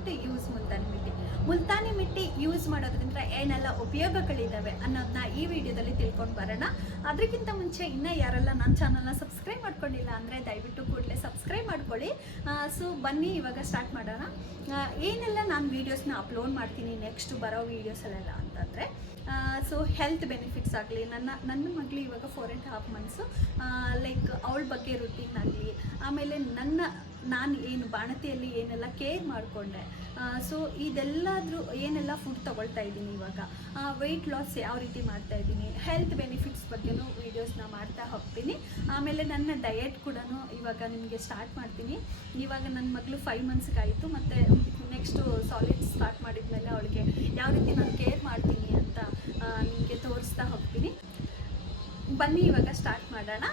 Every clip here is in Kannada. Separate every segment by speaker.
Speaker 1: ಮಾಡೋದು how to use Multani mitti. Multani mitti use ಮಾಡೋದ್ರಿಂದ ಏನೆಲ್ಲ ಉಪಯೋಗಗಳಿದ್ದಾವೆ ಅನ್ನೋದನ್ನ ಈ ವಿಡಿಯೋದಲ್ಲಿ ತಿಳ್ಕೊಂಡು ಬರೋಣ. ಅದಕ್ಕಿಂತ ಮುಂಚೆ ಇನ್ನೂ ಯಾರೆಲ್ಲ ನನ್ನ ಚಾನಲ್ನ ಸಬ್ಸ್ಕ್ರೈಬ್ ಮಾಡ್ಕೊಂಡಿಲ್ಲ ಅಂದರೆ ದಯವಿಟ್ಟು ಕೂಡಲೇ ಸಬ್ಸ್ಕ್ರೈಬ್ ಮಾಡ್ಕೊಳ್ಳಿ. ಸೊ ಬನ್ನಿ ಇವಾಗ ಸ್ಟಾರ್ಟ್ ಮಾಡೋಣ. ಏನೆಲ್ಲ ನಾನು ವೀಡಿಯೋಸ್ನ ಅಪ್ಲೋಡ್ ಮಾಡ್ತೀನಿ ನೆಕ್ಸ್ಟ್ ಬರೋ ವೀಡಿಯೋಸಲ್ಲೆಲ್ಲ ಅಂತಂದರೆ ಸೊ ಹೆಲ್ತ್ ಬೆನಿಫಿಟ್ಸ್ ಆಗಲಿ, ನನ್ನ ನನ್ನ ಮಗಳು ಇವಾಗ four and half months like ಅವಳ ಬಗ್ಗೆ ರುಟೀನ್ ಆಗಲಿ, ಆಮೇಲೆ ನನ್ನ ನಾನು ಏನು ಬಾಣತಿಯಲ್ಲಿ ಏನೆಲ್ಲ ಕೇರ್ ಮಾಡಿಕೊಂಡೆ. ಸೊ ಇದೆಲ್ಲಾದರೂ ಏನೆಲ್ಲ ಫುಡ್ ತಗೊಳ್ತಾ ಇದ್ದೀನಿ ಇವಾಗ. ವೆಯ್ಟ್ ಲಾಸ್ ಯಾವ ರೀತಿ ಮಾಡ್ತಾ ಇದ್ದೀನಿ ಹೆಲ್ತ್ ಬೆನಿಫಿಟ್ಸ್ ಬಗ್ಗೆನೂ ವೀಡಿಯೋಸ್ನ ಮಾಡ್ತಾ ಹೋಗ್ತೀನಿ. ಆಮೇಲೆ ನನ್ನ ಡಯಟ್ ಕೂಡ ಇವಾಗ ನಿಮಗೆ ಸ್ಟಾರ್ಟ್ ಮಾಡ್ತೀನಿ. ಇವಾಗ ನನ್ನ ಮಗಳು ಫೈವ್ ಮಂತ್ಸ್ಗಾಯಿತು ಮತ್ತು ನೆಕ್ಸ್ಟು ಸಾಲಿಡ್ ಸ್ಟಾರ್ಟ್ ಮಾಡಿದ್ಮೇಲೆ ಅವಳಿಗೆ ಯಾವ ರೀತಿ ನಾನು ಕೇರ್ ಮಾಡ್ತೀನಿ ಅಂತ ನಿಮಗೆ ತೋರಿಸ್ತಾ ಹೋಗ್ತೀನಿ. ಬನ್ನಿ ಇವಾಗ ಸ್ಟಾರ್ಟ್ ಮಾಡೋಣ.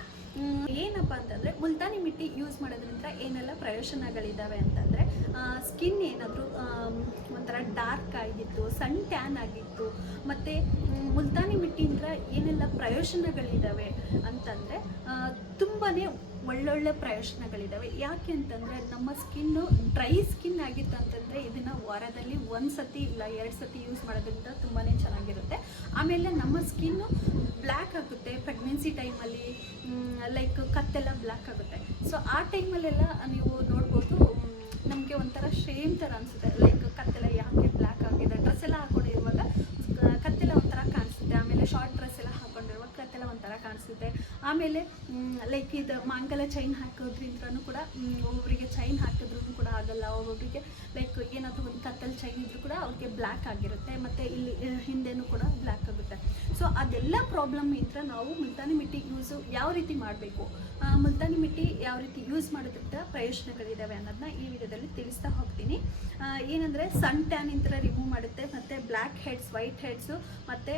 Speaker 1: ಏನಪ್ಪ ಅಂತಂದ್ರೆ ಮುಲ್ತಾನಿ ಮಿಟ್ಟಿ ಯೂಸ್ ಮಾಡೋದ್ರಿಂದ ಏನೆಲ್ಲ ಪ್ರಯೋಜನಗಳಿದ್ದಾವೆ ಅಂತಂದರೆ ಸ್ಕಿನ್ ಏನಾದರೂ ಒಂಥರ ಡಾರ್ಕ್ ಆಗಿತ್ತು ಸನ್ ಟ್ಯಾನ್ ಆಗಿತ್ತು, ಮತ್ತು ಮುಲ್ತಾನಿ ಮಿಟ್ಟಿಯಿಂದ ಏನೆಲ್ಲ ಪ್ರಯೋಜನಗಳಿದ್ದಾವೆ ಅಂತಂದರೆ ತುಂಬಾ ಒಳ್ಳೊಳ್ಳೆ ಪ್ರಯೋಜನಗಳಿದ್ದಾವೆ ಯಾಕೆ ಅಂತಂದರೆ, ನಮ್ಮ ಸ್ಕಿನ್ನು ಡ್ರೈ ಸ್ಕಿನ್ ಆಗಿತ್ತು ಅಂತಂದರೆ, ಇದನ್ನು ವಾರದಲ್ಲಿ ಒಂದು ಸತಿ ಇಲ್ಲ ಎರಡು ಸತಿ ಯೂಸ್ ಮಾಡೋದ್ರಿಂದ ತುಂಬಾ ಚೆನ್ನಾಗಿರುತ್ತೆ. ಆಮೇಲೆ ನಮ್ಮ ಸ್ಕಿನ್ನು ಬ್ಲ್ಯಾಕ್ ಆಗುತ್ತೆ ಪ್ರೆಗ್ನೆನ್ಸಿ ಟೈಮಲ್ಲಿ ಲೈಕ್ ಕತ್ತೆಲ್ಲ ಬ್ಲ್ಯಾಕ್ ಆಗುತ್ತೆ. ಸೊ ಆ ಟೈಮಲ್ಲೆಲ್ಲ ನೀವು ನೋಡ್ಬೋದು ನಮಗೆ ಒಂಥರ ಶೇಮ್ ಥರ ಅನಿಸುತ್ತೆ. ಲೈಕ್ ಕತ್ತೆಲ್ಲ ಯಾಕೆ ಬ್ಲ್ಯಾಕ್ ಆಗಿದೆ? ಡ್ರೆಸ್ ಎಲ್ಲ ಹಾಕೊಂಡಿರುವಾಗ ಕತ್ತೆಲ್ಲ ಒಂಥರ ಕಾಣಿಸುತ್ತೆ. ಆಮೇಲೆ ಶಾರ್ಟ್ ಡ್ರೆಸ್ ಒಂಥರ ಕಾಣಿಸುತ್ತೆ. ಆಮೇಲೆ ಲೈಕ್ ಇದು ಮಾಂಗಲ ಚೈನ್ ಹಾಕೋದ್ರಿಂದನೂ ಕೂಡ ಒಬ್ಬೊಬ್ಬರಿಗೆ ಚೈನ್ ಹಾಕಿದ್ರೂ ಕೂಡ ಆಗಲ್ಲ. ಒಬ್ಬೊಬ್ಬರಿಗೆ ಲೈಕ್ ಏನಾದರೂ ಒಂದು ಕತ್ತಲ್ ಚೈನ್ ಇದ್ರೂ ಕೂಡ ಅವ್ರಿಗೆ ಬ್ಲ್ಯಾಕ್ ಆಗಿರುತ್ತೆ. ಮತ್ತು ಇಲ್ಲಿ ಹಿಂದೆನೂ ಕೂಡ ಬ್ಲ್ಯಾಕ್ ಆಗುತ್ತೆ. ಸೊ ಅದೆಲ್ಲ ಪ್ರಾಬ್ಲಮ್ ಇದ್ರೆ ನಾವು ಮುಲ್ತಾನಿ ಮಿಟ್ಟಿ ಯೂಸು ಯಾವ ರೀತಿ ಮಾಡಬೇಕು? ಮುಲ್ತಾನಿ ಮಿಟ್ಟಿ ಯಾವ ರೀತಿ ಯೂಸ್ ಮಾಡೋದ್ರಿಂದ ಪ್ರಯೋಜನಗಳಿದ್ದಾವೆ ಅನ್ನೋದನ್ನ ಈ ವಿಡಿಯೋದಲ್ಲಿ ತಿಳಿಸ್ತಾ ಹೋಗ್ತೀನಿ. ಏನಂದರೆ ಸನ್ ಟ್ಯಾನ್ ಇಂತ್ರ ರಿಮೂವ್ ಮಾಡುತ್ತೆ. ಮತ್ತು ಬ್ಲ್ಯಾಕ್ ಹೆಡ್ಸ್ ವೈಟ್ ಹೆಡ್ಸು ಮತ್ತು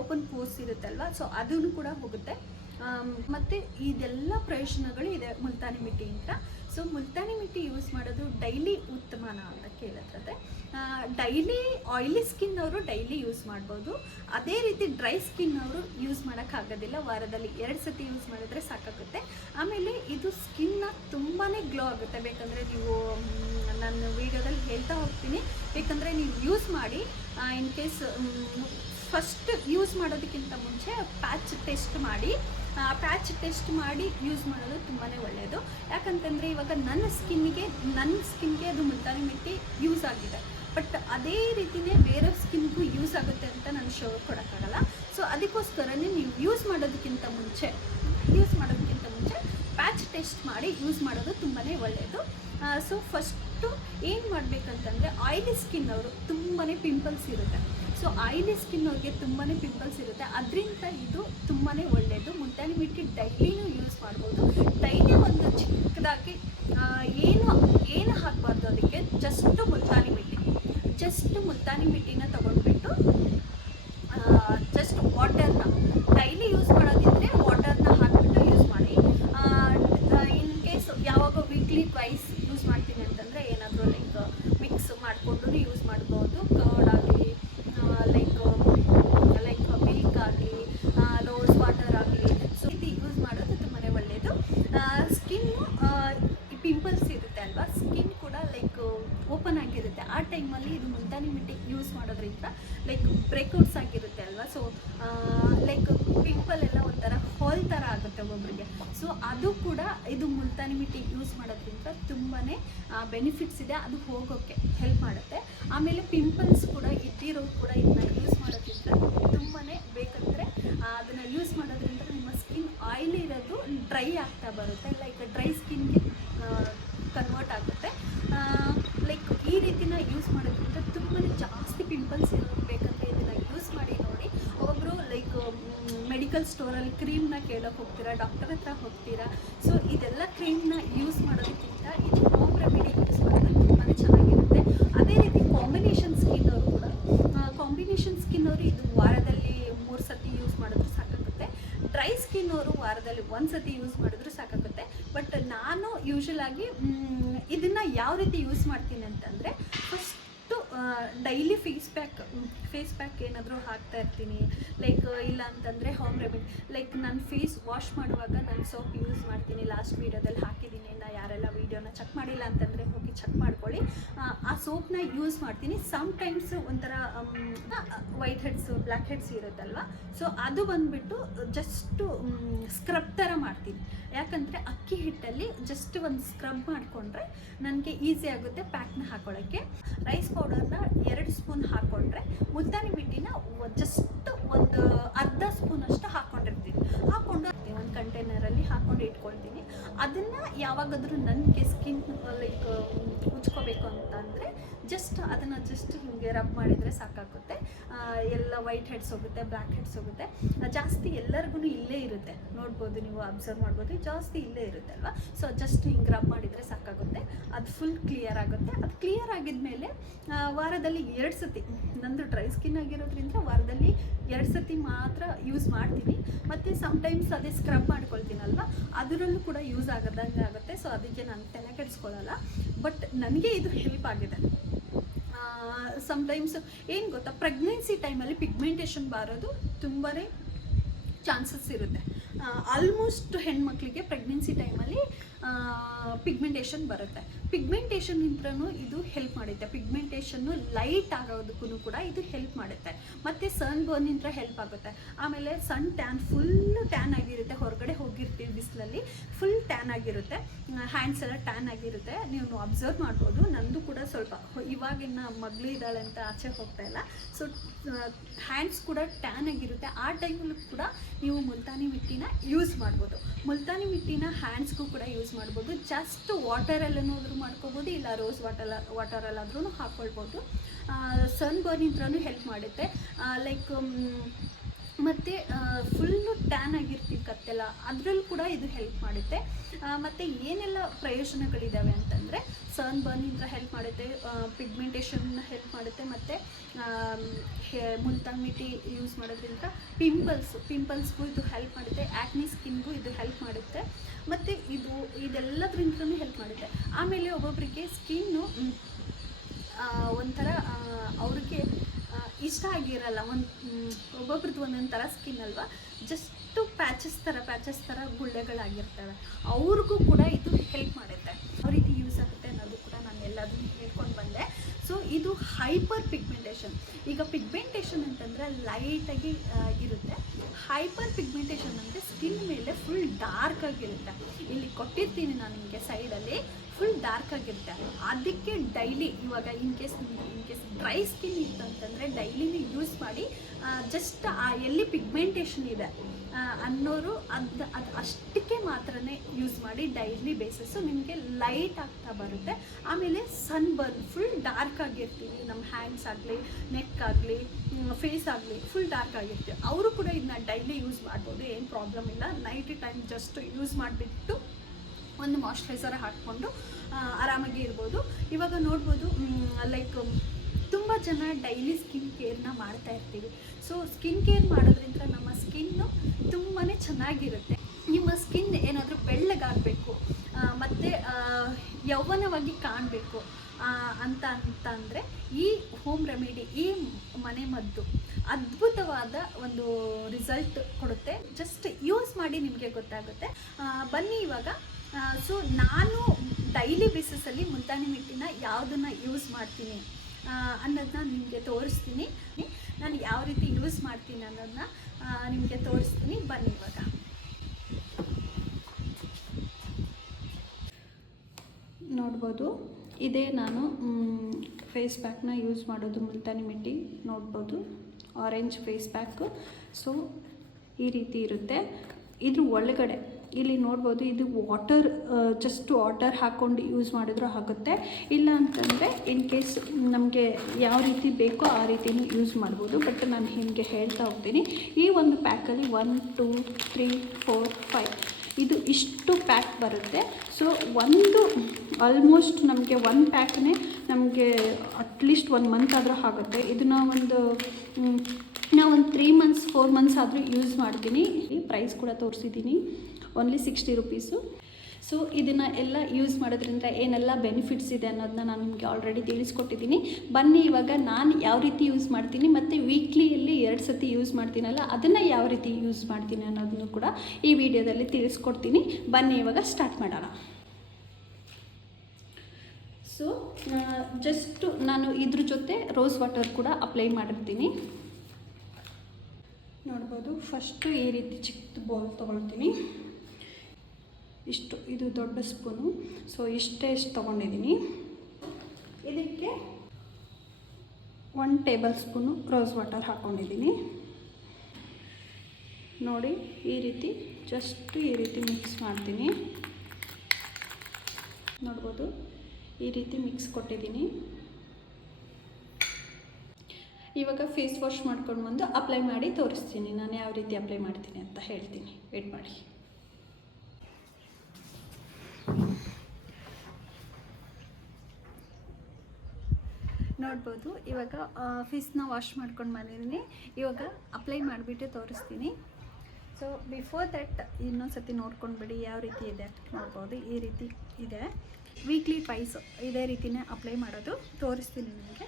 Speaker 1: ಓಪನ್ ಪೋರ್ಸ್ ಇರುತ್ತಲ್ವ? ಸೊ ಅದೂ ಕೂಡ ಹೋಗುತ್ತೆ. ಮತ್ತು ಮತ್ತೆ ಇದೆಲ್ಲ ಪ್ರಯೋಜನಗಳು ಇದೆ ಮುಲ್ತಾನಿ ಮಿಟ್ಟಿಯಿಂದ ಸೊ ಮುಲ್ತಾನಿ ಮಿಟ್ಟಿ ಯೂಸ್ ಮಾಡೋದು ಡೈಲಿ ಉತ್ತಮನ ಅಂತ ಕೇಳಿದ್ರೆ ಡೈಲಿ ಆಯಿಲಿ ಸ್ಕಿನ್ ಅವರು ಡೈಲಿ ಯೂಸ್ ಮಾಡ್ಬೋದು. ಅದೇ ರೀತಿ ಡ್ರೈ ಸ್ಕಿನ್ ಅವರು ಯೂಸ್ ಮಾಡೋಕ್ಕಾಗೋದಿಲ್ಲ ವಾರದಲ್ಲಿ ಎರಡು ಸತಿ ಯೂಸ್ ಮಾಡಿದ್ರೆ ಸಾಕಾಗುತ್ತೆ. ಆಮೇಲೆ ಇದು ಸ್ಕಿನ್ನ ತುಂಬಾ ಗ್ಲೋ ಆಗುತ್ತೆ. ಬೇಕಂದರೆ ನೀವು ನಾನು ವೀಡಿಯೋದಲ್ಲಿ ಹೇಳ್ತಾ ಹೋಗ್ತೀನಿ. ಬೇಕಂದರೆ ನೀವು ಯೂಸ್ ಮಾಡಿ ಇನ್ ಕೇಸ್ ಫಸ್ಟ್ ಯೂಸ್ ಮಾಡೋದಕ್ಕಿಂತ ಮುಂಚೆ ಪ್ಯಾಚ್ ಟೆಸ್ಟ್ ಮಾಡಿ. ಪ್ಯಾಚ್ ಟೆಸ್ಟ್ ಮಾಡಿ ಯೂಸ್ ಮಾಡೋದು ತುಂಬಾ ಒಳ್ಳೆಯದು ಯಾಕಂತಂದರೆ ಇವಾಗ ನನ್ನ ಸ್ಕಿನ್ಗೆ ನನ್ನ ಸ್ಕಿನ್ಗೆ ಅದು ಮುಲ್ತಾನಿ ಮಿಟ್ಟಿ ಯೂಸ್ ಆಗಿದೆ. ಬಟ್ ಅದೇ ರೀತಿಯೇ ಬೇರೆ ಸ್ಕಿನ್ಗೂ ಯೂಸ್ ಆಗುತ್ತೆ ಅಂತ ನಾನು ಶೋ ಕೊಡೋಕ್ಕಾಗಲ್ಲ. ಸೊ ಅದಕ್ಕೋಸ್ಕರನೇ ನೀವು ಯೂಸ್ ಮಾಡೋದಕ್ಕಿಂತ ಮುಂಚೆ ಯೂಸ್ ಮಾಡೋದಕ್ಕಿಂತ ಮುಂಚೆ ಪ್ಯಾಚ್ ಟೆಸ್ಟ್ ಮಾಡಿ ಯೂಸ್ ಮಾಡೋದು ತುಂಬಾ ಒಳ್ಳೆಯದು ಸೊ ಫಸ್ಟು ಏನು ಮಾಡಬೇಕಂತಂದರೆ ಆಯಿಲಿ ಸ್ಕಿನ್ ಅವರು ತುಂಬಾ ಪಿಂಪಲ್ಸ್ ಇರುತ್ತೆ. ಸೊ ಆಯಿಲಿ ಸ್ಕಿನ್ ಅವ್ರಿಗೆ ತುಂಬಾ ಪಿಂಪಲ್ಸ್ ಇರುತ್ತೆ. ಅದರಿಂದ ಇದು ತುಂಬಾ ಒಳ್ಳೆಯದು ಮುಲ್ತಾನಿ ಮಿಟ್ಟಿ ಡೈಲಿನೂ ಯೂಸ್ ಮಾಡ್ಬೋದು. ಡೈಲಿ ಒಂದು ಚಿಕ್ಕದಾಗಿ ಏನು ಏನು ಹಾಕಬಾರ್ದು ಅದಕ್ಕೆ? ಜಸ್ಟ್ ಮುಲ್ತಾನಿ ಮಿಟ್ಟಿ. ಜಸ್ಟ್ ಮುಲ್ತಾನಿ ಮಿಟ್ಟಿನ ತೊಗೊಂಡ್ಬಿಟ್ಟು ಬೆನಿಫಿಟ್ಸ್ ಇದೆ, ಅದು ಹೋಗೋಕ್ಕೆ ಹೆಲ್ಪ್ ಮಾಡುತ್ತೆ. ಆಮೇಲೆ ಪಿಂಪಲ್ಸ್ ಕೂಡ ಇದ್ದಿರೋ ಕೂಡ ಇದನ್ನ ಯೂಸ್ ಮಾಡೋದ್ರಿಂದ ತುಂಬಾ ಬೇಕಂದರೆ ಅದನ್ನು ಯೂಸ್ ಮಾಡೋದ್ರಿಂದ ನಿಮ್ಮ ಸ್ಕಿನ್ ಆಯಿಲ್ ಇರೋದು ಡ್ರೈ ಆಗ್ತಾ ಬರುತ್ತೆ ಲೈಕ್ ಡ್ರೈ ಸ್ಕಿನ್ಗೆ ಕನ್ವರ್ಟ್ ಆಗುತ್ತೆ. ಲೈಕ್ ಈ ರೀತಿನ ಯೂಸ್ ಮಾಡೋದ್ರಿಂದ ತುಂಬಾ ಜಾಸ್ತಿ ಪಿಂಪಲ್ಸ್ ಇರೋದು ಬೇಕಂದರೆ ಇದನ್ನು ಯೂಸ್ ಮಾಡಿ ನೋಡಿ. ಒಬ್ಬರು ಲೈಕ್ ಮೆಡಿಕಲ್ ಸ್ಟೋರಲ್ಲಿ ಕ್ರೀಮ್ನ ಕೇಳೋಕೆ ಹೋಗ್ತೀರಾ ಡಾಕ್ಟರ್ ಹತ್ರ ಹೋಗ್ತೀರಾ ಸೊ ಇದೆಲ್ಲ ಕ್ರೀಮ್ನ ಯೂಸ್ ಮಾಡೋದಕ್ಕಿಂತ ಇದು ಹೋಮ್ ರೆಮಿಡಿ ಯೂಸ್ ಮಾಡೋದು ತುಂಬಾ ಚೆನ್ನಾಗಿರುತ್ತೆ ಅದೇ ರೀತಿ ಕಾಂಬಿನೇಷನ್ ಸ್ಕಿನ್ ಅವರು ಕೂಡ ಕಾಂಬಿನೇಷನ್ ಸ್ಕಿನ್ ಅವರು ಇದು ವಾರದಲ್ಲಿ ಮೂರು ಸತಿ ಯೂಸ್ ಮಾಡಿದ್ರು ಸಾಕಾಗುತ್ತೆ ಡ್ರೈ ಸ್ಕಿನ್ ಅವರು ವಾರದಲ್ಲಿ ಒಂದು ಸತಿ ಯೂಸ್ ಮಾಡಿದ್ರು ಸಾಕಾಗುತ್ತೆ. ಬಟ್ ನಾನು ಯೂಶಲ್ ಆಗಿ ಇದನ್ನು ಯಾವ ರೀತಿ ಯೂಸ್ ಮಾಡ್ತೀನಿ ಅಂತಂದರೆ first daily face pack face pack ಏನಾದರೂ ಹಾಕ್ತಾ ಇರ್ತೀನಿ. ಲೈಕ್ ಇಲ್ಲ ಅಂತಂದರೆ ಹೋಮ್ ರೆಮಿಡಿ ಲೈಕ್ ನಾನು ಫೇಸ್ ವಾಶ್ ಮಾಡುವಾಗ ನಾನು ಸೋಪ್ ಯೂಸ್ ಮಾಡ್ತೀನಿ. ಲಾಸ್ಟ್ ವೀಡಿಯೋದಲ್ಲಿ ಹಾಕಿದ್ದೀನಿ. ನಾ ಯಾರೆಲ್ಲ ವೀಡಿಯೋನ ಚೆಕ್ ಮಾಡಿಲ್ಲ ಅಂತಂದರೆ ಹೋಗಿ ಚೆಕ್ ಮಾಡ್ಕೊಳ್ಳಿ. ಆ ಸೋಪ್ನ ಯೂಸ್ ಮಾಡ್ತೀನಿ. ಸಮ್ ಟೈಮ್ಸ್ ಒಂಥರ ವೈಟ್ ಹೆಡ್ಸ್ ಬ್ಲ್ಯಾಕ್ ಹೆಡ್ಸ್ ಇರುತ್ತಲ್ವ? ಸೊ ಅದು ಬಂದುಬಿಟ್ಟು ಜಸ್ಟು ಸ್ಕ್ರಬ್ ಥರ ಮಾಡ್ತೀನಿ. ಯಾಕಂದರೆ ಅಕ್ಕಿ ಹಿಟ್ಟಲ್ಲಿ ಜಸ್ಟ್ ಒಂದು ಸ್ಕ್ರಬ್ ಮಾಡಿಕೊಂಡ್ರೆ ನನಗೆ ಈಸಿ ಆಗುತ್ತೆ ಪ್ಯಾಕ್ನ ಹಾಕೊಳ್ಳೋಕ್ಕೆ ರೈಸ್ ಪೌಡರ್ನ ಎರಡು ಸ್ಪೂನ್ ಹಾಕ್ಕೊಂಡ್ರೆ ಮುಲ್ತಾನಿ ಬಿಟ್ಟಿನ ಜಸ್ಟ್ ಒಂದು ಅರ್ಧ ಸ್ಪೂನ್ ಅಷ್ಟು ಹಾಕ್ಕೊಂಡಿರ್ತೀನಿ ಹಾಕ್ಕೊಂಡು ಒಂದು ಕಂಟೈನರಲ್ಲಿ ಹಾಕ್ಕೊಂಡು ಇಟ್ಕೊಳ್ತೀನಿ. ಅದನ್ನು ಯಾವಾಗಾದರೂ ನನಗೆ ಸ್ಕಿನ್ ಲೈಕ್ ಉಜ್ಕೋಬೇಕು ಅಂತ ಅಂದರೆ ಜಸ್ಟ್ ಅದನ್ನು ಜಸ್ಟ್ ಹಿಂಗೆ ರಬ್ ಮಾಡಿದರೆ ಸಾಕಾಗುತ್ತೆ. ಎಲ್ಲ ವೈಟ್ ಹೆಡ್ಸ್ ಹೋಗುತ್ತೆ ಬ್ಲ್ಯಾಕ್ ಹೆಡ್ಸ್ ಹೋಗುತ್ತೆ. ಜಾಸ್ತಿ ಎಲ್ಲರಿಗೂ ಇಲ್ಲೇ ಇರುತ್ತೆ. ನೋಡ್ಬೋದು ನೀವು ಅಬ್ಸರ್ವ್ ಮಾಡ್ಬೋದು, ಜಾಸ್ತಿ ಇಲ್ಲೇ ಇರುತ್ತೆ ಅಲ್ವಾ? ಸೊ ಜಸ್ಟ್ ಹಿಂಗೆ ರಬ್ ಮಾಡಿದರೆ ಸಾಕಾಗುತ್ತೆ. ಅದು ಫುಲ್ ಕ್ಲಿಯರ್ ಆಗುತ್ತೆ. ಅದು ಕ್ಲಿಯರ್ ಆಗಿದ್ಮೇಲೆ ವಾರದಲ್ಲಿ ಎರಡು ಸತಿ, ನಂದು ಡ್ರೈ ಸ್ಕಿನ್ ಆಗಿರೋದ್ರಿಂದ ವಾರದಲ್ಲಿ ಎರಡು ಸತಿ ಮಾತ್ರ ಯೂಸ್ ಮಾಡ್ತೀನಿ. ಮತ್ತು ಸಮ್ಟೈಮ್ಸ್ ಅದೇ ಸ್ಕ್ರಬ್ ಮಾಡ್ಕೊಳ್ತೀನಲ್ವ ಅದರಲ್ಲೂ ಕೂಡ ಯೂಸ್ ಆಗದಂಗೆ ಆಗುತ್ತೆ ಸೊ ಅದಕ್ಕೆ ನಾನು ತಲೆ ಕೆಡಿಸ್ಕೊಳ್ಳಲ್ಲ ಬಟ್ ನನಗೆ ಇದು ಹೆಲ್ಪ್ ಆಗಿದೆ. ಸಮ್ಟೈಮ್ಸ್ ಏನು ಗೊತ್ತಾ ಪ್ರೆಗ್ನೆನ್ಸಿ ಟೈಮಲ್ಲಿ ಪಿಗ್ಮೆಂಟೇಷನ್ ಬರೋದು ತುಂಬಾ ಚಾನ್ಸಸ್ ಇರುತ್ತೆ. ಆಲ್ಮೋಸ್ಟ್ ಹೆಣ್ಮಕ್ಳಿಗೆ ಪ್ರೆಗ್ನೆನ್ಸಿ ಟೈಮಲ್ಲಿ ಪಿಗ್ಮೆಂಟೇಷನ್ ಬರುತ್ತೆ. ಪಿಗ್ಮೆಂಟೇಷನ್ನಿಂದನೂ ಇದು ಹೆಲ್ಪ್ ಮಾಡುತ್ತೆ. ಪಿಗ್ಮೆಂಟೇಷನ್ನು ಲೈಟ್ ಆಗೋದಕ್ಕೂ ಕೂಡ ಇದು ಹೆಲ್ಪ್ ಮಾಡುತ್ತೆ. ಮತ್ತು ಸನ್ ಬರ್ನಿಂದ ಹೆಲ್ಪ್ ಆಗುತ್ತೆ. ಆಮೇಲೆ ಸನ್ ಟ್ಯಾನ್ ಫುಲ್ಲು ಟ್ಯಾನ್ ಆಗಿರುತ್ತೆ. ಹೊರಗಡೆ ಹೋಗಿರ್ತೀವಿ ಬಿಸಿಲಲ್ಲಿ. ಫುಲ್ ಟ್ಯಾನ್ ಆಗಿರುತ್ತೆ. ಹ್ಯಾಂಡ್ಸ್ ಎಲ್ಲ ಟ್ಯಾನ್ ಆಗಿರುತ್ತೆ. ನೀವು ಅಬ್ಸರ್ವ್ ಮಾಡ್ಬೋದು. ನಂದು ಕೂಡ ಸ್ವಲ್ಪ ಇವಾಗಿನ ಮಗಳು ಇದ್ದಾಳೆ ಅಂತ ಆಚೆ ಹೋಗ್ತಾ ಇಲ್ಲ. ಸೊ ಹ್ಯಾಂಡ್ಸ್ ಕೂಡ ಟ್ಯಾನ್ ಆಗಿರುತ್ತೆ. ಆ ಟೈಮಲ್ಲೂ ಕೂಡ ನೀವು ಮುಲ್ತಾನಿ ಮಿಟ್ಟಿನ ಯೂಸ್ ಮಾಡ್ಬೋದು. ಮುಲ್ತಾನಿ ಮಿಟ್ಟಿನ ಹ್ಯಾಂಡ್ಸ್ಗೂ ಕೂಡ ಯೂಸ್ ಮಾಡ್ಬೋದು. ಜಸ್ಟ್ ವಾಟರಲ್ಲೂ ಮಾಡ್ಕೋಬೋದು ಇಲ್ಲ ರೋಸ್ ವಾಟರ್ ವಾಟರಲ್ಲಾದ್ರೂ ಹಾಕ್ಕೊಳ್ಬೋದು ಸನ್ ಬರ್ನಿಂದ್ರೂ ಹೆಲ್ಪ್ ಮಾಡುತ್ತೆ. ಲೈಕ್ ಮತ್ತು ಫುಲ್ಲು ಟ್ಯಾನ್ ಆಗಿರ್ತೀವಿ ಕತ್ತೆಲ್ಲ, ಅದರಲ್ಲೂ ಕೂಡ ಇದು ಹೆಲ್ಪ್ ಮಾಡುತ್ತೆ. ಮತ್ತು ಏನೆಲ್ಲ ಪ್ರಯೋಜನಗಳಿದ್ದಾವೆ ಅಂತಂದರೆ ಸನ್ ಬರ್ನಿಂದ ಹೆಲ್ಪ್ ಮಾಡುತ್ತೆ ಪಿಗ್ಮೆಂಟೇಷನ್ನ ಹೆಲ್ಪ್ ಮಾಡುತ್ತೆ, ಮತ್ತು ಮುಲ್ತಾನ್ ಮಿಟಿ ಯೂಸ್ ಮಾಡೋದ್ರಿಂದ ಪಿಂಪಲ್ಸ್ ಪಿಂಪಲ್ಸ್ಗೂ ಇದು ಹೆಲ್ಪ್ ಮಾಡುತ್ತೆ ಆ್ಯಕ್ನಿ ಸ್ಕಿನ್ಗೂ ಇದು ಹೆಲ್ಪ್ ಮಾಡುತ್ತೆ, ಮತ್ತು ಇದು, ಇದೆಲ್ಲದ್ರಿಂದಲೂ ಹೆಲ್ಪ್ ಮಾಡುತ್ತೆ. ಆಮೇಲೆ ಒಬ್ಬೊಬ್ಬರಿಗೆ ಸ್ಕಿನ್ನು ಒಂಥರ ಅವ್ರಿಗೆ ಇಷ್ಟ ಆಗಿರಲ್ಲ. ಒಂದು ಒಬ್ಬೊಬ್ರದ್ದು ಒಂದೊಂದು ಥರ ಸ್ಕಿನ್ ಅಲ್ವಾ? ಜಸ್ಟು ಪ್ಯಾಚಸ್ ಥರ ಪ್ಯಾಚಸ್ ಥರ ಗುಳ್ಳೆಗಳಾಗಿರ್ತವೆ. ಅವ್ರಿಗೂ ಕೂಡ ಇದು ಹೆಲ್ಪ್ ಮಾಡುತ್ತೆ. ಯಾವ ರೀತಿ ಯೂಸ್ ಆಗುತ್ತೆ ಅನ್ನೋದು ಕೂಡ ನಾನು ಎಲ್ಲದನ್ನು ಹೇಳ್ಕೊಂಡು ಬಂದೆ. ಸೊ ಇದು ಹೈಪರ್ ಪಿಗ್ಮೆಂಟೇಷನ್ ಈಗ ಪಿಗ್ಮೆಂಟೇಷನ್ ಅಂತಂದರೆ ಲೈಟಾಗಿ ಇರುತ್ತೆ. ಹೈಪರ್ ಪಿಗ್ಮೆಂಟೇಷನ್ ಅಂದರೆ ಸ್ಕಿನ್ ಮೇಲೆ ಫುಲ್ ಡಾರ್ಕ್ ಆಗಿರುತ್ತೆ. ಇಲ್ಲಿ ಕೊಟ್ಟಿರ್ತೀನಿ ನಾನು ನಿಮಗೆ ಸೈಡಲ್ಲಿ. ಫುಲ್ ಡಾರ್ಕ್ ಆಗಿರುತ್ತೆ. ಅದಕ್ಕೆ ಡೈಲಿ ಇವಾಗ ಇನ್ ಕೇಸ್ ನಿಮಗೆ, ಇನ್ ಕೇಸ್ ಡ್ರೈ ಸ್ಕಿನ್ ಇತ್ತಂತಂದರೆ ಡೈಲಿನೇ ಯೂಸ್ ಮಾಡಿ ಜಸ್ಟ್ ಆ, ಎಲ್ಲಿ ಪಿಗ್ಮೆಂಟೇಷನ್ ಇದೆ ಅನ್ನೋರು ಅದು ಅದು ಅಷ್ಟಕ್ಕೆ ಮಾತ್ರನೇ ಯೂಸ್ ಮಾಡಿ ಡೈಲಿ ಬೇಸಿಸ್ಸು ನಿಮಗೆ ಲೈಟ್ ಆಗ್ತಾ ಬರುತ್ತೆ. ಆಮೇಲೆ ಸನ್ ಬರ್ನ್ ಫುಲ್ ಡಾರ್ಕ್ ಆಗಿರ್ತೀವಿ. ನಮ್ಮ ಹ್ಯಾಂಡ್ಸ್ ಆಗಲಿ, ನೆಕ್ ಆಗಲಿ ಫೇಸ್ ಆಗಲಿ ಫುಲ್ ಡಾರ್ಕ್ ಆಗಿರ್ತೀವಿ ಅವರು ಕೂಡ ಇದನ್ನ ಡೈಲಿ ಯೂಸ್ ಮಾಡ್ಬೋದು, ಏನು ಪ್ರಾಬ್ಲಮ್ ಇಲ್ಲ. ನೈಟ್ ಟೈಮ್ ಜಸ್ಟ್ ಯೂಸ್ ಮಾಡಿಬಿಟ್ಟು ಒಂದು ಮಾಯ್ಶ್ಚರೈಸರ್ ಹಾಕ್ಕೊಂಡು ಆರಾಮಾಗಿ ಇರ್ಬೋದು. ಇವಾಗ ನೋಡ್ಬೋದು ಲೈಕ್ ತುಂಬ ಜನ ಡೈಲಿ ಸ್ಕಿನ್ ಕೇರ್ನ ಮಾಡ್ತಾ ಇರ್ತೀವಿ. ಸೊ ಸ್ಕಿನ್ ಕೇರ್ ಮಾಡೋದ್ರಿಂದ ನಮ್ಮ ಸ್ಕಿನ್ನು ತುಂಬಾ ಚೆನ್ನಾಗಿರುತ್ತೆ. ನಿಮ್ಮ ಸ್ಕಿನ್ ಏನಾದರೂ ಬೆಳ್ಳಗಾಗಬೇಕು ಮತ್ತು ಯೌವನವಾಗಿ ಕಾಣಬೇಕು ಅಂತ ಅಂತ ಅಂದರೆ ಈ ಹೋಮ್ ರೆಮಿಡಿ ಈ ಮನೆ ಮದ್ದು ಅದ್ಭುತವಾದ ಒಂದು ರಿಸಲ್ಟ್ ಕೊಡುತ್ತೆ. ಜಸ್ಟ್ ಯೂಸ್ ಮಾಡಿ ನಿಮಗೆ ಗೊತ್ತಾಗುತ್ತೆ. ಬನ್ನಿ ಇವಾಗ. ಸೊ ನಾನು ಡೈಲಿ ಬೇಸಿಸಲ್ಲಿ ಮುಂತಾನೆ ಮಿಟ್ಟಿನ ಯಾವುದನ್ನು ಯೂಸ್ ಮಾಡ್ತೀನಿ ಅನ್ನೋದನ್ನ ನಿಮಗೆ ತೋರಿಸ್ತೀನಿ. ನಾನು ಯಾವ ರೀತಿ ಯೂಸ್ ಮಾಡ್ತೀನಿ ಅನ್ನೋದನ್ನ ನಿಮಗೆ ತೋರಿಸ್ತೀನಿ. ಬನ್ನಿ ಇವಾಗ. ನೋಡ್ಬೋದು. ಇದೇ ನಾನು ಫೇಸ್ ಪ್ಯಾಕ್ನ ಯೂಸ್ ಮಾಡೋದು ಮುಲ್ತಾನಿ ಮಿಟ್ಟಿ ನೋಡ್ಬೋದು. ಆರೆಂಜ್ ಫೇಸ್ ಪ್ಯಾಕು ಸೊ ಈ ರೀತಿ ಇರುತ್ತೆ. ಇದ್ರ ಒಳಗಡೆ, ಇಲ್ಲಿ ನೋಡ್ಬೋದು, ಇದು ವಾಟರ್ ಜಸ್ಟ್ ವಾಟರ್ ಹಾಕ್ಕೊಂಡು ಯೂಸ್ ಮಾಡಿದ್ರೂ ಆಗುತ್ತೆ. ಇಲ್ಲ ಅಂತಂದರೆ ಇನ್ ಕೇಸ್ ನಮಗೆ ಯಾವ ರೀತಿ ಬೇಕೋ ಆ ರೀತಿಯೂ ಯೂಸ್ ಮಾಡ್ಬೋದು. ಬಟ್ ನಾನು ನಿಮಗೆ ಹೇಳ್ತಾ ಹೋಗ್ತೀನಿ. ಈ ಒಂದು ಪ್ಯಾಕಲ್ಲಿ one two three four five ಇದು ಇಷ್ಟು ಪ್ಯಾಕ್ ಬರುತ್ತೆ. ಸೊ ಒಂದು ಆಲ್ಮೋಸ್ಟ್ ನಮಗೆ ಒಂದು ಪ್ಯಾಕ್ನೇ ನಮಗೆ ಅಟ್ಲೀಸ್ಟ್ ಒಂದು ಮಂತ್ ಆದರೂ ಆಗುತ್ತೆ. ಇದನ್ನ ಒಂದು ನಾವು ಒಂದು ತ್ರೀ ಮಂತ್ಸ್ ಫೋರ್ ಮಂತ್ಸ್ ಆದರೂ ಯೂಸ್ ಮಾಡ್ತೀನಿ. ಪ್ರೈಸ್ ಕೂಡ ತೋರಿಸಿದ್ದೀನಿ. ಓನ್ಲಿ ಸಿಕ್ಸ್ಟಿ ರುಪೀಸು ಸೊ ಇದನ್ನು ಎಲ್ಲ ಯೂಸ್ ಮಾಡೋದ್ರಿಂದ ಏನೆಲ್ಲ ಬೆನಿಫಿಟ್ಸ್ ಇದೆ ಅನ್ನೋದನ್ನ ನಾನು ನಿಮಗೆ ಆಲ್ರೆಡಿ ತಿಳಿಸ್ಕೊಟ್ಟಿದ್ದೀನಿ. ಬನ್ನಿ ಇವಾಗ ನಾನು ಯಾವ ರೀತಿ ಯೂಸ್ ಮಾಡ್ತೀನಿ ಮತ್ತು ವೀಕ್ಲಿಯಲ್ಲಿ ಎರಡು ಸತಿ ಯೂಸ್ ಮಾಡ್ತೀನಲ್ಲ, ಅದನ್ನು ಯಾವ ರೀತಿ ಯೂಸ್ ಮಾಡ್ತೀನಿ ಅನ್ನೋದನ್ನು ಕೂಡ ಈ ವಿಡಿಯೋದಲ್ಲಿ ತಿಳಿಸ್ಕೊಡ್ತೀನಿ. ಬನ್ನಿ ಇವಾಗ ಸ್ಟಾರ್ಟ್ ಮಾಡೋಣ. ಸೊ ಜಸ್ಟು ನಾನು ಇದ್ರ ಜೊತೆ ರೋಸ್ ವಾಟರ್ ಕೂಡ ಅಪ್ಲೈ ಮಾಡಿರ್ತೀನಿ. ನೋಡ್ಬೋದು ಫಸ್ಟು ಈ ರೀತಿ ಚಿಕ್ಕ ಬೌಲ್ ತೊಗೊಳ್ತೀನಿ. ಇಷ್ಟು, ಇದು ದೊಡ್ಡ ಸ್ಪೂನು. ಸೊ ಇಷ್ಟೇ ಇಷ್ಟು ತೊಗೊಂಡಿದ್ದೀನಿ. ಇದಕ್ಕೆ one tablespoon rose water ಹಾಕ್ಕೊಂಡಿದ್ದೀನಿ ನೋಡಿ, ಈ ರೀತಿ ಜಸ್ಟ್ ಈ ರೀತಿ ಮಿಕ್ಸ್ ಮಾಡ್ತೀನಿ. ನೋಡ್ಬೋದು, ಈ ರೀತಿ ಮಿಕ್ಸ್ ಕೊಟ್ಟಿದ್ದೀನಿ. ಇವಾಗ ಫೇಸ್ ವಾಶ್ ಮಾಡ್ಕೊಂಡು ಬಂದು ಅಪ್ಲೈ ಮಾಡಿ ತೋರಿಸ್ತೀನಿ. ನಾನು ಯಾವ ರೀತಿ ಅಪ್ಲೈ ಮಾಡ್ತೀನಿ ಅಂತ ಹೇಳ್ತೀನಿ. ವೇಟ್ ಮಾಡಿ. ನೋಡ್ಬೋದು. ಇವಾಗ ಫೇಸ್ನ ವಾಶ್ ಮಾಡ್ಕೊಂಡು ಬಂದಿದ್ದೀನಿ. ಇವಾಗ ಅಪ್ಲೈ ಮಾಡಿಬಿಟ್ಟು ತೋರಿಸ್ತೀನಿ. ಸೊ ಬಿಫೋರ್ ದಟ್ ಇನ್ನೊಂದು ಸತಿ ನೋಡ್ಕೊಂಡ್ಬಿಡಿ ಯಾವ ರೀತಿ ಇದೆ ನೋಡ್ಬೋದು. ಈ ರೀತಿ ಇದೆ. ವೀಕ್ಲಿ ಟ್ವೈಸ್ ಇದೇ ರೀತಿನೇ ಅಪ್ಲೈ ಮಾಡೋದು. ತೋರಿಸ್ತೀನಿ ನಿಮಗೆ.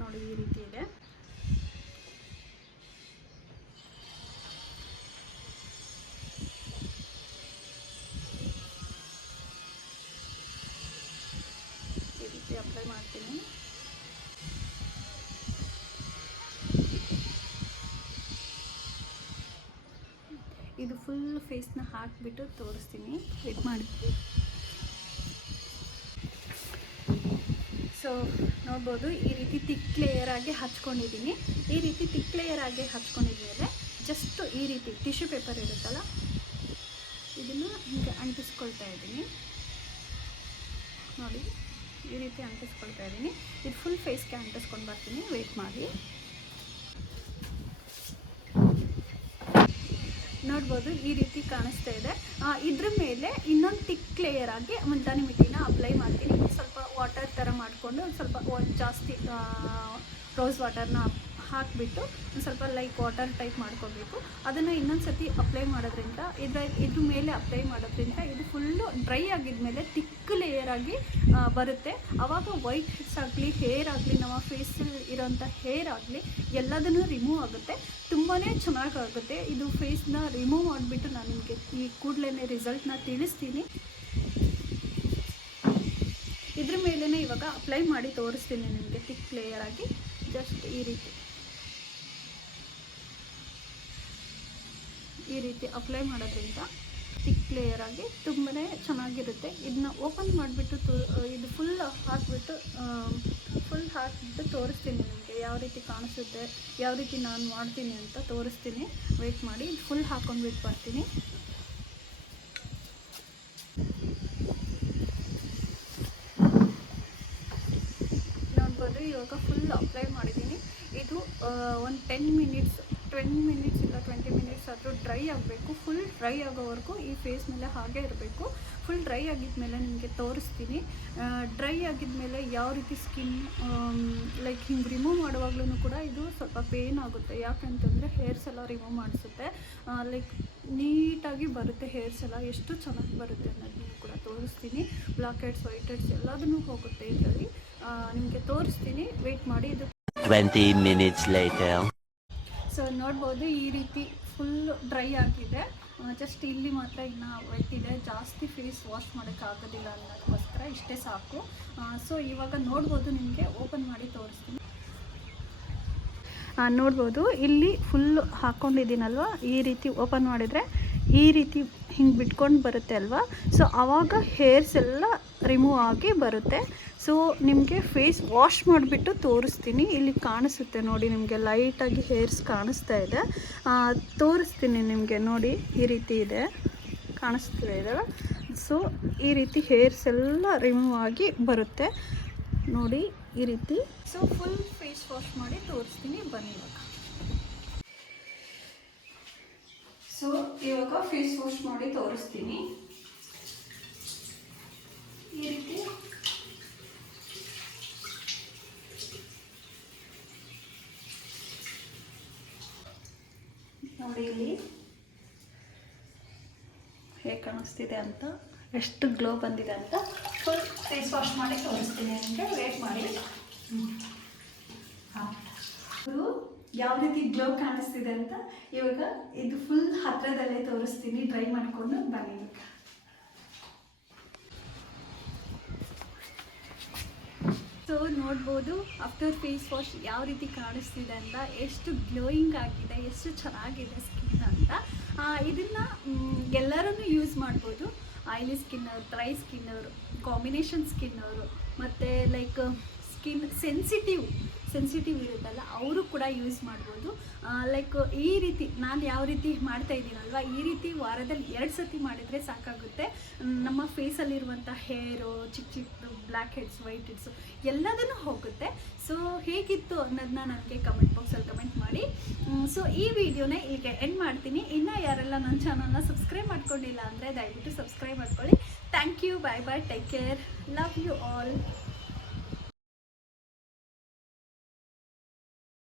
Speaker 1: ನೋಡಿ ಈ ರೀತಿ ಇದೆ ಈ ರೀತಿ ಅಪ್ಲೈ ಮಾಡ್ತೀನಿ. ಇದು ಫುಲ್ ಫೇಸ್ನ ಹಾಕಿಬಿಟ್ಟು ತೋರಿಸ್ತೀನಿ. ವೆಯ್ಟ್ ಮಾಡಿ. ಸೊ ನೋಡ್ಬೋದು, ಈ ರೀತಿ ತಿಕ್ ಆಗಿ ಹಚ್ಕೊಂಡಿದ್ದೀನಿ. ಈ ರೀತಿ ತಿಕ್ ಲೇಯರ್ ಆಗಿ ಹಚ್ಕೊಂಡಿದ್ಮೇಲೆ ಜಸ್ಟ್ ಈ ರೀತಿ ಟಿಶ್ಯೂ ಪೇಪರ್ ಇರುತ್ತಲ್ಲ, ಇದನ್ನು ಹಿಂಗೆ ಅಂಟಿಸ್ಕೊಳ್ತಾ ಇದ್ದೀನಿ. ನೋಡಿ. ಈ ರೀತಿ ಅಂಟಿಸ್ಕೊಳ್ತಾ ಇದ್ದೀನಿ. ಇದು ಫುಲ್ ಫೇಸ್ಗೆ ಅಂಟಿಸ್ಕೊಂಡು ಬರ್ತೀನಿ. ವೇಟ್ ಮಾಡಿ. ನೋಡ್ಬೋದು ಈ ರೀತಿ ಕಾಣಿಸ್ತಾ ಇದೆ. ಇದ್ರ ಮೇಲೆ ಇನ್ನೊಂದು ಟಿಕ್ ಲೇಯರ್ ಆಗಿ ಮುಂಜಾನೆ ಮಿಟ್ಟಿನ ಅಪ್ಲೈ ಮಾಡ್ತೀನಿ. ಸ್ವಲ್ಪ ವಾಟರ್ ಥರ ಮಾಡಿಕೊಂಡು ಸ್ವಲ್ಪ ಜಾಸ್ತಿ ರೋಸ್ ವಾಟರ್ನ ಹಾಕಿಬಿಟ್ಟು ಒಂದು ಸ್ವಲ್ಪ ಲೈಕ್ ವಾಟರ್ ಟೈಪ್ ಮಾಡ್ಕೋಬೇಕು. ಅದನ್ನು ಇನ್ನೊಂದು ಸತಿ ಅಪ್ಲೈ ಮಾಡೋದ್ರಿಂದ, ಇದ್ರ ಇದ್ರ ಮೇಲೆ ಅಪ್ಲೈ ಮಾಡೋದ್ರಿಂದ ಇದು ಫುಲ್ಲು ಡ್ರೈ ಆಗಿದ್ಮೇಲೆ ತಿಕ್ ಲೇಯರ್ ಆಗಿ ಬರುತ್ತೆ. ಆವಾಗ ವೈಟ್ ಹೆಡ್ಸ್ ಆಗಲಿ ಹೇರ್ ಆಗಲಿ, ನಮ್ಮ ಫೇಸಲ್ಲಿ ಇರೋಂಥ ಹೇರ್ ಆಗಲಿ ಎಲ್ಲದನ್ನು ರಿಮೂವ್ ಆಗುತ್ತೆ. ತುಂಬಾ ಚೆನ್ನಾಗಾಗುತ್ತೆ. ಇದು ಫೇಸ್ನ ರಿಮೂವ್ ಮಾಡಿಬಿಟ್ಟು ನಾನು ನಿಮಗೆ ಈ ಕೂಡಲೇ ರಿಸಲ್ಟ್ನ ತಿಳಿಸ್ತೀನಿ. ಇದ್ರ ಮೇಲೇ ಇವಾಗ ಅಪ್ಲೈ ಮಾಡಿ ತೋರಿಸ್ತೀನಿ ನಿಮಗೆ ತಿಕ್ ಲೇಯರ್ ಆಗಿ. ಜಸ್ಟ್ ಈ ರೀತಿ. ಈ ರೀತಿ ಅಪ್ಲೈ ಮಾಡೋದ್ರಿಂದ ತಿಕ್ ಲೇಯರ್ ಆಗಿ ತುಂಬಾ ಚೆನ್ನಾಗಿರುತ್ತೆ. ಇದನ್ನ ಓಪನ್ ಮಾಡಿಬಿಟ್ಟು ತೋ ಇದು ಫುಲ್ ಹಾಕಿಬಿಟ್ಟು ಫುಲ್ ಹಾಕಿಬಿಟ್ಟು ತೋರಿಸ್ತೀನಿ ನಿಮಗೆ ಯಾವ ರೀತಿ ಕಾಣಿಸುತ್ತೆ, ಯಾವ ರೀತಿ ನಾನು ಮಾಡ್ತೀನಿ ಅಂತ ತೋರಿಸ್ತೀನಿ. ವೆಯ್ಟ್ ಮಾಡಿ ಫುಲ್ ಹಾಕೊಂಡ್ಬಿಟ್ಟು ಬರ್ತೀನಿ. ನೋಡ್ಬೋದು ಇವಾಗ ಫುಲ್ ಅಪ್ಲೈ ಮಾಡಿದ್ದೀನಿ. ಇದು ಒಂದು ಟೆನ್ ಮಿನಿಟ್ಸ್ ಇಲ್ಲ ಟ್ವೆಂಟಿ ಮಿನಿಟ್ಸ್ ಆದರೂ ಡ್ರೈ ಆಗಬೇಕು ಫುಲ್ ಡ್ರೈ ಆಗೋವರೆಗೂ ಈ ಫೇಸ್ ಮೇಲೆ ಹಾಗೆ ಇರಬೇಕು. ಫುಲ್ ಡ್ರೈ ಆಗಿದ್ಮೇಲೆ ನಿಮಗೆ ತೋರಿಸ್ತೀನಿ. ಡ್ರೈ ಆಗಿದ್ಮೇಲೆ ಯಾವ ರೀತಿ ಸ್ಕಿನ್ ಲೈಕ್ ಹಿಂಗೆ ರಿಮೂವ್ ಮಾಡುವಾಗ್ಲೂ ಕೂಡ ಇದು ಸ್ವಲ್ಪ ಪೇನ್ ಆಗುತ್ತೆ. ಯಾಕಂತಂದರೆ ಹೇರ್ಸ್ ಎಲ್ಲ ರಿಮೂವ್ ಮಾಡಿಸುತ್ತೆ. ಲೈಕ್ ನೀಟಾಗಿ ಬರುತ್ತೆ ಹೇರ್ಸ್ ಎಲ್ಲ ಎಷ್ಟು ಚೆನ್ನಾಗಿ ಬರುತ್ತೆ ಅನ್ನೋದನ್ನು ಕೂಡ ತೋರಿಸ್ತೀನಿ. ಬ್ಲಾಕ್ ಹೆಡ್ಸ್ ವೈಟ್ ಹೆಡ್ಸ್ ಎಲ್ಲದನ್ನೂ ಹೋಗುತ್ತೆ ಇದರಲ್ಲಿ. ನಿಮಗೆ ತೋರಿಸ್ತೀನಿ. ವೆಯ್ಟ್ ಮಾಡಿ ಇದು
Speaker 2: 20 minutes later.
Speaker 1: ಸೊ ನೋಡ್ಬೋದು ಈ ರೀತಿ ಫುಲ್ ಡ್ರೈ ಆಗಿದೆ. ಜಸ್ಟ್ ಇಲ್ಲಿ ಮಾತ್ರ ಇನ್ನು ವೆಟ್ ಇದೆ ಜಾಸ್ತಿ ಫೇಸ್ ವಾಶ್ ಮಾಡೋಕ್ಕಾಗೋದಿಲ್ಲ ಅನ್ನೋದಕ್ಕೋಸ್ಕರ ಇಷ್ಟೇ ಸಾಕು. ಸೊ ಇವಾಗ ನೋಡ್ಬೋದು ನಿಮಗೆ ಓಪನ್ ಮಾಡಿ ತೋರಿಸ್ತೀನಿ. ನೋಡ್ಬೋದು. ಇಲ್ಲಿ ಫುಲ್ಲು ಹಾಕ್ಕೊಂಡಿದ್ದೀನಲ್ವ ಈ ರೀತಿ ಓಪನ್ ಮಾಡಿದರೆ ಈ ರೀತಿ ಹಿಂಗೆ ಬಿಟ್ಕೊಂಡು ಬರುತ್ತೆ ಅಲ್ವಾ? ಸೊ ಆವಾಗ ಹೇರ್ಸ್ ಎಲ್ಲ ರಿಮೂವ್ ಆಗಿ ಬರುತ್ತೆ. ಸೊ ನಿಮಗೆ ಫೇಸ್ ವಾಶ್ ಮಾಡಿಬಿಟ್ಟು ತೋರಿಸ್ತೀನಿ. ಇಲ್ಲಿ ಕಾಣಿಸುತ್ತೆ ನೋಡಿ, ನಿಮಗೆ ಲೈಟಾಗಿ ಹೇರ್ಸ್ ಕಾಣಿಸ್ತಾ ಇದೆ. ತೋರಿಸ್ತೀನಿ ನಿಮಗೆ ನೋಡಿ, ಈ ರೀತಿ ಇದೆ. ಕಾಣಿಸ್ತಾ ಇದೆ ಸೊ ಈ ರೀತಿ ಹೇರ್ಸ್ ಎಲ್ಲ ರಿಮೂವ್ ಆಗಿ ಬರುತ್ತೆ. ನೋಡಿ, ಈ ರೀತಿ. ಸೊ ಫುಲ್ ಫೇಸ್ ವಾಶ್ ಮಾಡಿ ತೋರಿಸ್ತೀನಿ, ಬನ್ನಿ ಇವಾಗ. ಸೊ ಇವಾಗ ಫೇಸ್ ವಾಶ್ ಮಾಡಿ ತೋರಿಸ್ತೀನಿ. ಈ ರೀತಿ. ನೋಡಿ ಇಲ್ಲಿ ಹೇಗೆ ಕಾಣಿಸ್ತಿದೆ ಅಂತ, ಎಷ್ಟು ಗ್ಲೋ ಬಂದಿದೆ ಅಂತ ಫುಲ್ ಫೇಸ್ ವಾಶ್ ಮಾಡಿ ತೋರಿಸ್ತೀನಿ ಅಂದರೆ ವೇಟ್ ಮಾಡಿ. ಇದು ಯಾವ ರೀತಿ ಗ್ಲೋ ಕಾಣಿಸ್ತಿದೆ ಅಂತ ಇವಾಗ ಇದು ಫುಲ್ ಹತ್ತಿರದಲ್ಲೇ ತೋರಿಸ್ತೀನಿ ಡ್ರೈ ಮಾಡಿಕೊಂಡು ಬನ್ನಿ. ಸೊ ನೋಡ್ಬೋದು ಆಫ್ಟರ್ ಫೇಸ್ ವಾಶ್ ಯಾವ ರೀತಿ ಕಾಣಿಸ್ತಿದೆ ಅಂತ ಎಷ್ಟು ಗ್ಲೋಯಿಂಗ್ ಆಗಿದೆ, ಎಷ್ಟು ಚೆನ್ನಾಗಿದೆ ಸ್ಕಿನ್ ಅಂತ. ಇದನ್ನು ಎಲ್ಲರೂ ಯೂಸ್ ಮಾಡ್ಬೋದು. ಆಯಿಲಿ ಸ್ಕಿನ್ ಅವರು ಡ್ರೈ ಸ್ಕಿನ್ ಅವರು ಕಾಂಬಿನೇಷನ್ ಸ್ಕಿನ್ ಅವರು, ಮತ್ತು ಲೈಕ್ ಸ್ಕಿನ್ ಸೆನ್ಸಿಟಿವ್ ಸೆನ್ಸಿಟಿವ್ ಇರುತ್ತಲ್ಲ, ಅವರು ಕೂಡ ಯೂಸ್ ಮಾಡ್ಬೋದು. ಲೈಕ್ ಈ ರೀತಿ, ನಾನು ಯಾವ ರೀತಿ ಮಾಡ್ತಾ ಇದ್ದೀನಲ್ವ, ಈ ರೀತಿ ವಾರದಲ್ಲಿ ಎರಡು ಸತಿ ಮಾಡಿದರೆ ಸಾಕಾಗುತ್ತೆ. ನಮ್ಮ ಫೇಸಲ್ಲಿರುವಂಥ ಹೇರು ಚಿಕ್ಕ ಚಿಕ್ಕದು ಬ್ಲ್ಯಾಕ್ ಹೆಡ್ಸ್ ವೈಟ್ ಹೆಡ್ಸು ಎಲ್ಲದನ್ನು ಹೋಗುತ್ತೆ. ಸೊ ಹೇಗಿತ್ತು ಅನ್ನೋದನ್ನ ನನಗೆ ಕಮೆಂಟ್ ಬಾಕ್ಸಲ್ಲಿ ಕಮೆಂಟ್ ಮಾಡಿ. ಸೊ ಈ ವಿಡಿಯೋನ ಇಲ್ಲಿಗೆ ಎಂಡ್ ಮಾಡ್ತೀನಿ. ಇನ್ನು ಯಾರೆಲ್ಲ ನನ್ನ ಚಾನಲ್ನ ಸಬ್ಸ್ಕ್ರೈಬ್ ಮಾಡ್ಕೊಂಡಿಲ್ಲ ಅಂದರೆ ದಯವಿಟ್ಟು ಸಬ್ಸ್ಕ್ರೈಬ್ ಮಾಡ್ಕೊಳ್ಳಿ. Thank you bye bye take care love you all